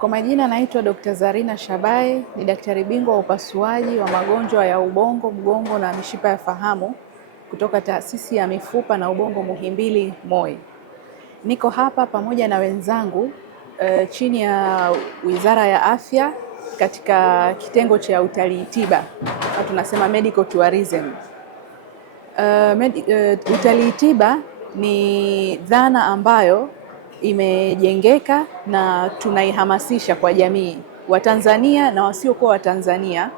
Kwa majina naitwa Dr. Zarina Shabai, ni daktari bingwa wa upasuaji wa magonjwa ya ubongo, mgongo na mishipa ya fahamu kutoka Taasisi ya Mifupa na Ubongo Muhimbili MOI. Niko hapa pamoja na wenzangu chini ya Wizara ya Afya katika kitengo cha utalii tiba, tunasema medical tourism. Utalii tiba ni dhana ambayo imejengeka na tunaihamasisha kwa jamii wa Tanzania na wasiokuwa wa Tanzania,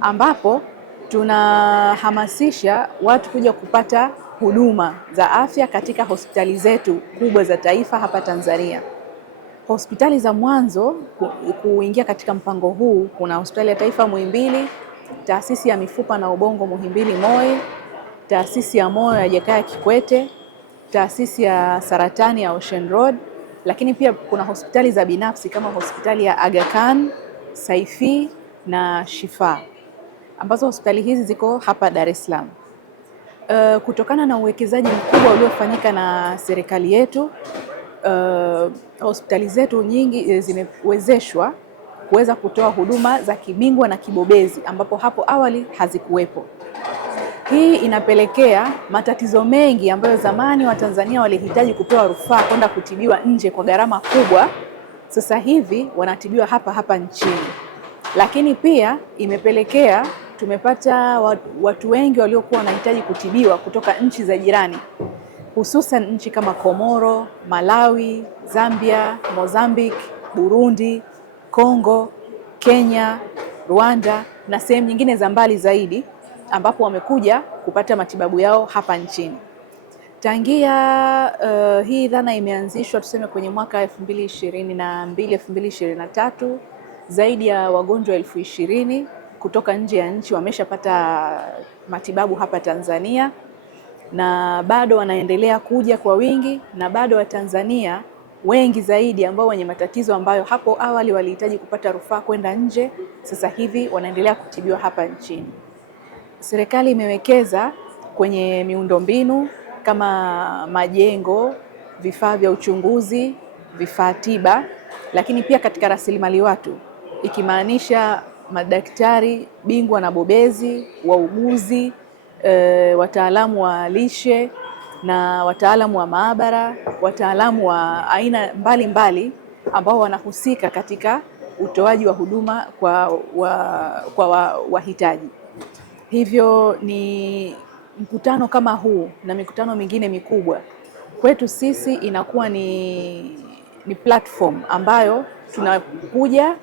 ambapo tunahamasisha watu kuja kupata huduma za afya katika hospitali zetu kubwa za taifa hapa Tanzania. Hospitali za mwanzo kuingia katika mpango huu kuna Hospitali ya Taifa Muhimbili, Taasisi ya Mifupa na Ubongo Muhimbili MOI, Taasisi ya Moyo ya Jakaya Kikwete, Taasisi ya Saratani ya Ocean Road, lakini pia kuna hospitali za binafsi kama hospitali ya Aga Khan, Saifi na Shifa, ambazo hospitali hizi ziko hapa Dar es Salaam. Kutokana na uwekezaji mkubwa uliofanyika na serikali yetu, hospitali zetu nyingi zimewezeshwa kuweza kutoa huduma za kibingwa na kibobezi ambapo hapo awali hazikuwepo. Hii inapelekea matatizo mengi ambayo zamani Watanzania walihitaji kupewa rufaa kwenda kutibiwa nje kwa gharama kubwa, sasa hivi wanatibiwa hapa hapa nchini. Lakini pia imepelekea tumepata watu wengi waliokuwa wanahitaji kutibiwa kutoka nchi za jirani, hususan nchi kama Komoro, Malawi, Zambia, Mozambique, Burundi, Kongo, Kenya, Rwanda na sehemu nyingine za mbali zaidi, ambapo wamekuja kupata matibabu yao hapa nchini. Tangia hii dhana imeanzishwa tuseme kwenye mwaka 2022-2023, zaidi ya wagonjwa 20,000 kutoka nje ya nchi wameshapata matibabu hapa Tanzania, na bado wanaendelea kuja kwa wingi, na bado Watanzania wengi zaidi ambao wenye matatizo ambayo hapo awali walihitaji kupata rufaa kwenda nje, sasa hivi wanaendelea kutibiwa hapa nchini. Serikali imewekeza kwenye miundombinu kama majengo, vifaa vya uchunguzi, vifaa tiba, lakini pia katika rasilimali watu, ikimaanisha madaktari bingwa na bobezi, wauguzi, wataalamu wa lishe na wataalamu wa maabara, wataalamu wa aina mbalimbali ambao wanahusika katika utoaji wa huduma kwa wahitaji. Hivyo ni mkutano kama huu na mikutano mingine mikubwa kwetu sisi inakuwa ni platform ambayo tunakuja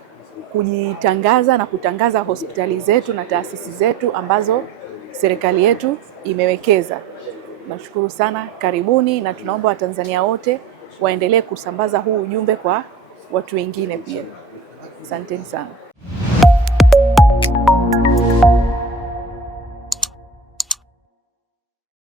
kujitangaza na kutangaza hospitali zetu na taasisi zetu ambazo serikali yetu imewekeza. Nashukuru sana, karibuni, na tunaomba Watanzania wote waendelee kusambaza huu ujumbe kwa watu wengine pia. Asanteni sana.